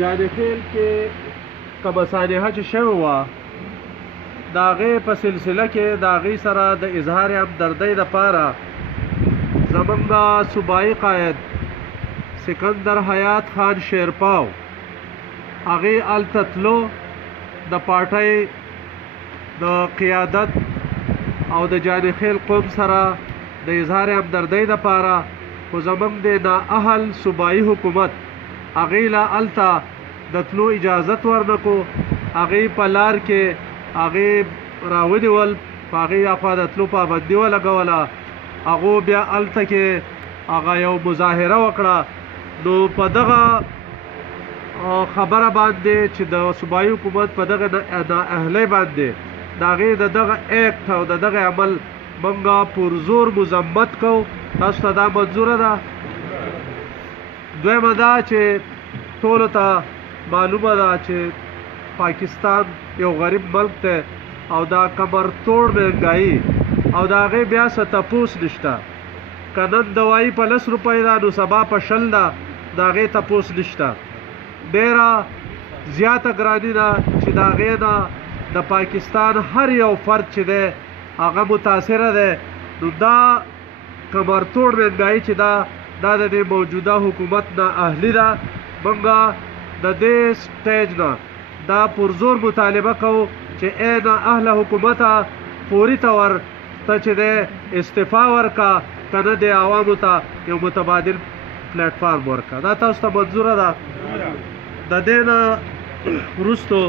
جانخیل کې کومه سانحه چې شوې وه د هغې په سلسله کې د هغې سره د اظهار همدردۍ دپاره زمونږ صوبایي قاید سکندر حیات خان شیرپاو هغې هلته تلو د پارټۍ د قیادت او د جانخیل قوم سره د اظهار همدردۍ دپاره خو زمونږ د نااهل صوبایي حکومت هغې له هلته د تلو اجازت ورنکو هغې په لار کې هغې راونیول په هغې اخوا د تلو پابندي ولګوله هغو بیا هلته کې هغه یو مظاهره وکړه نو په دغه خبره باندې چې د صوبایي حکومت په دغه نااهلۍ باندې د هغې د دغه ایکټ او د دغه عمل موږ پرزور مذمت کوو تاسو ته دا منظوره ده دویمه دا چې ټولو ته معلومه ده چې پاکستان یو غریب ملک دی او دا کمرتوړ مهنګایي او د هغې بیا څه تپوس نشته که نن دوایي په 10 روپۍ ده نو سبا په 20 ده د هغې تپوس نشته ډېره زیاته ګراني ده چې د هغې نه د پاکستان هر یو فرد چې دی هغه متاثره دی نو دا کمرتوړ مهنګایي چې دا د دې موجوده حکومت نه اهلي ده موږ د دې سټیج نه دا پرزور مطالبه کوو چې ای نااهله حکومته فوري طور ته چې دی استعفا ورکه که نه د عوامو ته یو متبادل پلیټفارم ورکه دا تاسو ته منظوره ده د دې نه وروستو